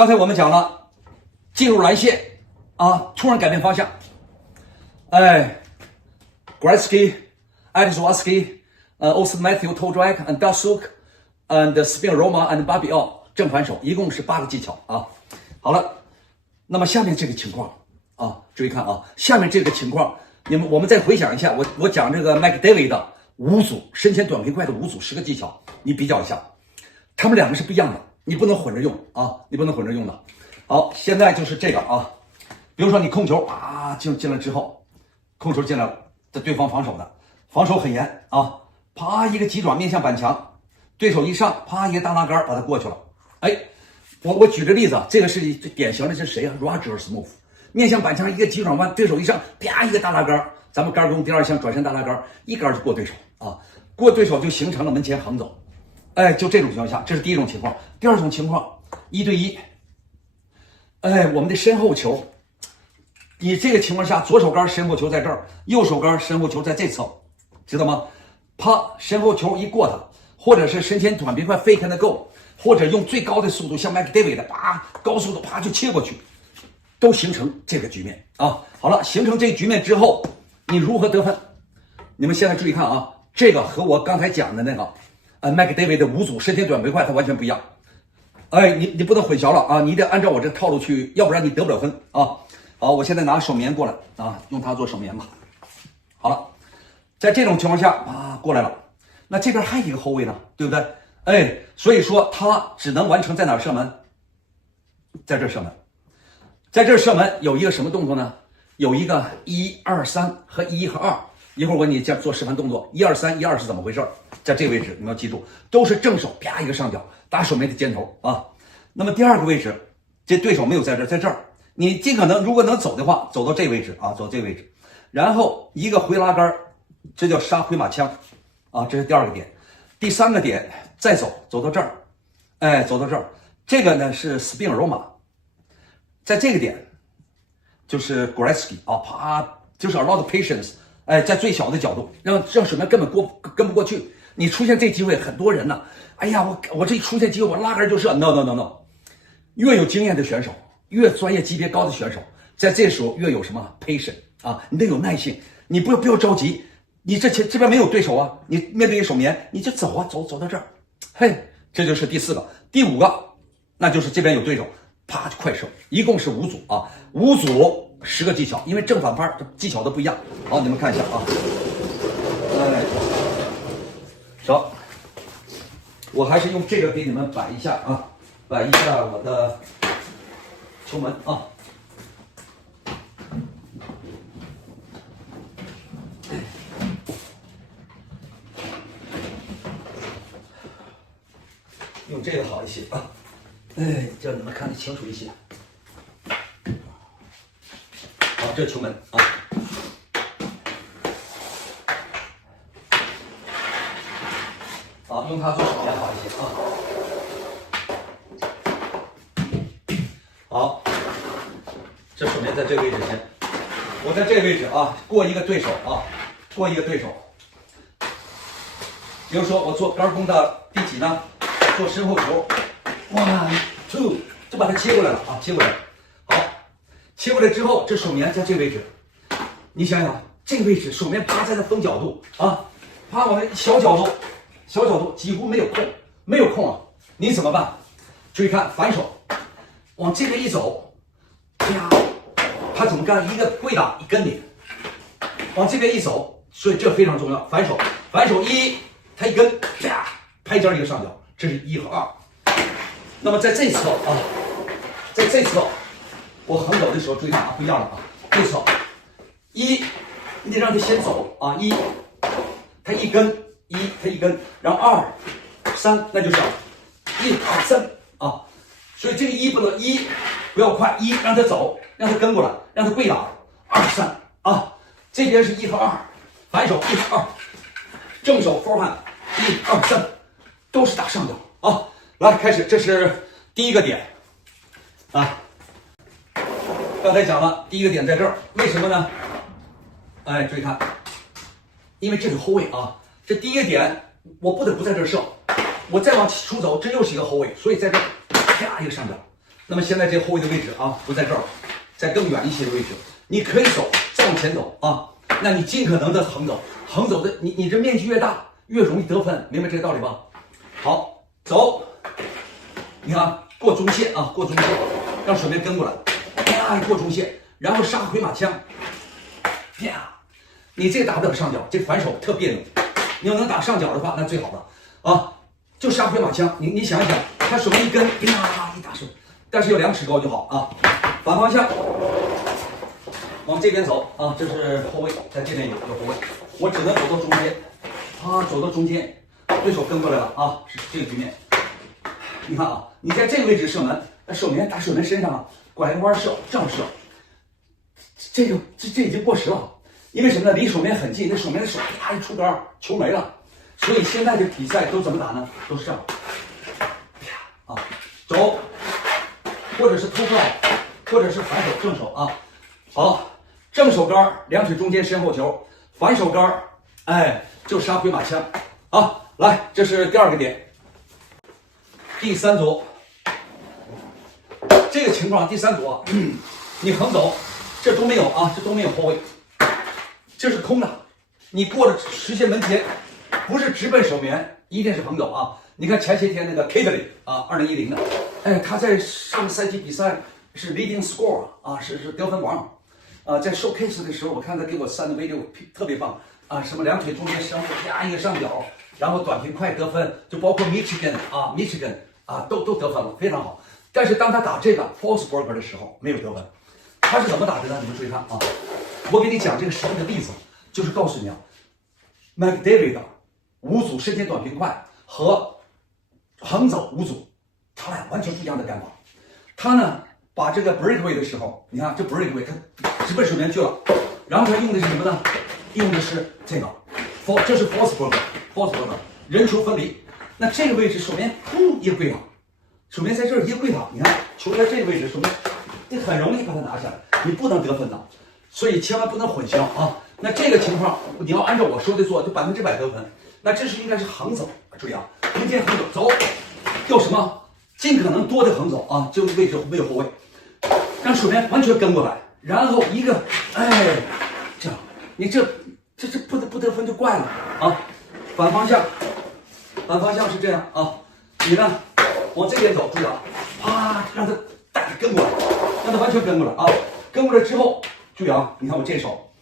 刚才我们讲了，进入蓝线啊，突然改变方向。Gretzky, Alex Ovechkin, Auston Matthews toe drag and Datsuk and spin Roma and Barbiol 正反手，一共是8个技巧啊。好了，那么下面这个情况啊，注意看啊，下面这个情况，我们再回想一下，我讲这个 McDavid 的5组身前短平快的5组10个技巧，你比较一下，他们2个是不一样的，你不能混着用啊，你不能混着用的。好，现在就是这个啊，比如说你控球啊进来之后，控球进来了，这对方防守的，防守很严啊，啪一个急转面向板墙，对手一上，啪一个大拉杆把他过去了。哎，我举个例子啊，这个是典型的是谁啊 ？Rogers move， 面向板墙一个急转弯，对手一上，啪一个大拉杆，咱们杆弓第2项转身大拉杆，一杆就过对手啊，过对手就形成了门前横走。哎，就这种情况下，这是第一种情况。第2种情况，1对1。哎，我们的身后球，你这个情况下，左手杆身后球在这儿，右手杆身后球在这侧，知道吗？啪，身后球一过他，或者是身前短平快 fake and go， 或者用最高的速度，像 McDavid 的啪高速度啪就切过去，都形成这个局面啊。好了，形成这个局面之后，你如何得分？你们现在注意看啊，这个和我刚才讲的那个McDavid 的5组身前短平快它完全不一样。哎，你不能混淆了啊！你得按照我这套路去，要不然你得不了分啊！好，我现在拿手棉过来啊，用它做手棉吧。好了，在这种情况下啊，过来了，那这边还有一个后卫呢，对不对？哎，所以说他只能完成在哪儿射门？在这儿射门，在这儿射门有一个什么动作呢？有一个1、2、3和1和2。一会儿我给你做示范动作，1、2、3、1、2是怎么回事？在这个位置你们要记住，都是正手啪一个上角打手梅的肩头啊。那么第2个位置，这对手没有在这儿，在这儿，你尽可能如果能走的话，走到这个位置啊，走这个位置，然后一个回拉杆，这叫杀回马枪啊，这是第2个点。第3个点再走到这儿，哎，走到这儿，这个呢是 spin Roma， 在这个点就是 Gretzky 啊，啪就是 a lot of patience。哎，在最小的角度，让水面根本跟不过去。你出现这机会，很多人呢，哎呀，我这一出现机会，我拉杆就射。No， 越有经验的选手，越专业级别高的选手，在这时候越有什么 patience 啊，你得有耐性，你不要着急。你这边没有对手啊，你面对一手棉，你就走啊，走到这儿，嘿，这就是第4个。第5个，那就是这边有对手，啪快射，一共是5组啊，5组。10个技巧，因为正反拍技巧都不一样。好，你们看一下啊。哎，走，我还是用这个给你们摆一下啊，摆一下我的球门啊。用这个好一些啊，哎，叫你们看得清楚一些。好，这球门啊，好，用它做手棉好一些啊。好，这手棉在这个位置先，我在这个位置啊，过一个对手啊，过一个对手。比如说我做杆弓的第几呢？做身后球 ，1、2，就把它切过来了啊，切过来。切过来之后，这手棉在这个位置，你想想，这个位置手棉趴在那分角度啊，趴我们小角度几乎没有空啊，你怎么办？注意看反手，往这边一走，啪，他怎么干？一个跪打一跟你，往这边一走，所以这非常重要。反手1，他一跟，啪，拍尖一个上角，这是1和2。那么在这侧啊，在这侧。我横走的时候，注意看啊，不一样了啊。这侧1，你得让他先走啊，1，他一跟，然后2、3，那就是1、2、3啊。所以这个1不能1不要快，1让他走，让他跟过来，让他跪打，2、3啊。这边是1和2，反手1和2，正手 forehand 1、2、3，都是打上角啊。来，开始，这是第1个点啊。刚才讲了，第1个点在这儿，为什么呢？哎，注意看，因为这是后卫啊，这第1个点我不得不在这儿射，我再往出走，这又是一个后卫，所以在这儿啪一个上角，那么现在这个后卫的位置啊，不在这儿，在更远一些的位置。你可以走，再往前走啊。那你尽可能的横走，横走的你这面积越大，越容易得分，明白这个道理吧？好，走，你看过中线啊，过中线，让手面跟过来，啪，过中线，然后杀回马枪，啪，你这打不了上角，这反手特别扭。你要能打上角的话，那最好了啊，就杀回马枪。你想一想，他手面一跟，啪一打手，但是要2尺高就好啊。反方向。往这边走啊，这是后卫，在这边有后卫，我只能走到中间，啊，走到中间，对手跟过来了啊，是这个局面。你看啊，你在这个位置射门，手面打手面身上啊，拐个弯射，这样射，这已经过时了，因为什么呢？离手面很近，那手面的手啪一出杆，球没了。所以现在的比赛都怎么打呢？都是这样，啪啊，走，或者是偷靠，或者是反手正手啊，好。正手杆2腿中间身后球，反手杆哎，就杀回马枪啊！来，这是第2个点。第3组，这个情况，第3组啊，你横走，这都没有啊，这都没有后卫，这是空的。你过了实线门前，不是直奔守门，一定是横走啊！你看前些天那个 Kedley 啊，2010的，哎，他在上个赛季比赛是 leading score 啊，是得分王。在 showcase 的时候，我看他给我3的 video 特别棒啊，什么2腿中间身后啪一个上角，然后短平快得分，就包括 Michigan 啊，都得分了，非常好。但是当他打这个 Forsberg 的时候，没有得分。他是怎么打的呢？你们注意看啊，我给你讲这个实际的例子，就是告诉你啊 ，McDavid 5组身前短平快和横走5组，他俩完全不一样的干法。他呢？把这个 breakaway 的时候，你看这 breakaway 他直奔手面去了，然后他用的是什么呢？用的是这个，这是 Forsberg 人球分离。那这个位置手面一个跪倒，手面在这儿一个跪倒，你看球在这个位置，手面你很容易把它拿下来，你不能得分的，所以千万不能混淆啊。那这个情况你要按照我说的做，就100%得分。那这是应该是横走，注意啊，中间横走，要什么？尽可能多的横走啊，这个位置没有后卫。让手面完全跟过来，然后一个，哎，这样，你这不得分就怪了啊！反方向是这样啊，你呢往这边走，注意啊，啪，让他带他跟过来，让他完全跟过来啊！跟过来之后，注意啊，你看我这手，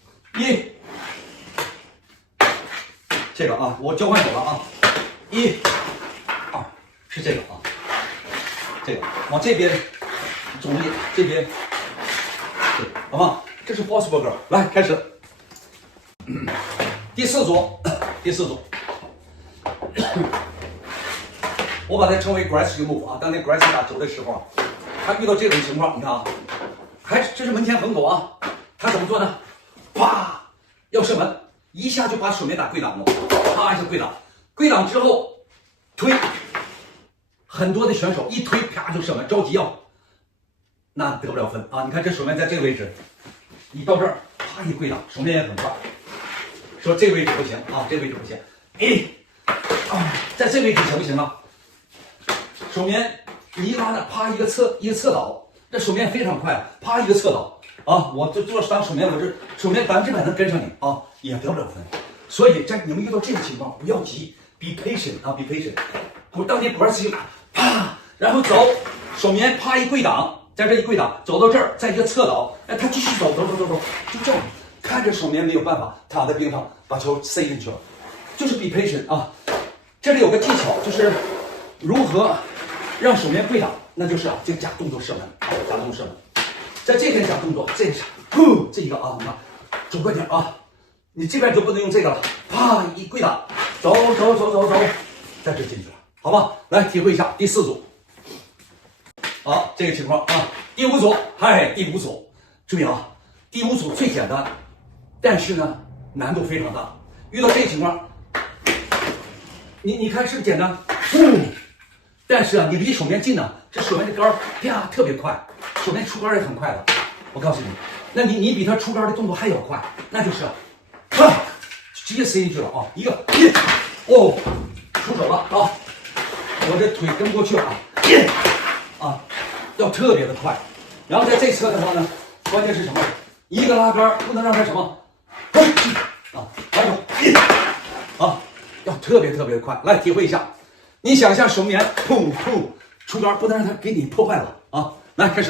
这个啊，我交换手了啊，1、2，是这个啊，这个往这边。注意这边，对，好吗？这是 Forsberg， 来开始。第4组，我把它称为 Gretzky move 啊。当年 Gretzky 打球的时候啊，他遇到这种情况，你看啊，这是门前横走啊，他怎么做呢？啪，要射门，一下就把手面打跪挡了，啪一下跪挡，跪挡之后推，很多的选手一推啪就射门，着急要。那得不了分啊！你看这手面在这个位置，一到这儿，啪一跪倒，手面也很快。说这个位置不行啊，这个位置不行。在这个位置行不行啊？手面你一拉呢，啪一个侧倒，这手面非常快，啪一个侧倒啊！我就做当手面，我这手面100%能跟上你啊，也得不了分。所以在你们遇到这个情况，不要急 ，be patient 啊 ，be patient。我当年Gretzky啪，然后走，手面啪一跪挡。在这一跪倒，走到这儿，再一个侧倒，哎，他继续走，就这样，看着手面没有办法，躺在冰上把球塞进去了，就是 be patient 啊。这里有个技巧，就是如何让手面跪倒，那就是这个假动作射门，假动作射门，在这边假动作，这是这一个啊，你看，走快点啊，你这边就不能用这个了，啪一跪倒，走，在这进去了，好吧？来体会一下第4组。好，这个情况啊，第5组，第5组，注意啊，第5组最简单，但是呢难度非常大。遇到这个情况，你看是不是简单？但是啊，你离手面近呢，这手面的杆啪特别快，手面出杆也很快的。我告诉你，那你比他出杆的动作还要快，那就是直接塞进去了啊，一个出手了啊，我这腿跟不过去了啊。要特别的快。然后在这侧的话呢，关键是什么？一个拉杆不能让它什么，还手啊，要特别的快。来体会一下，你想象手棉，砰砰出杆，不能让它给你破坏了啊！来开始。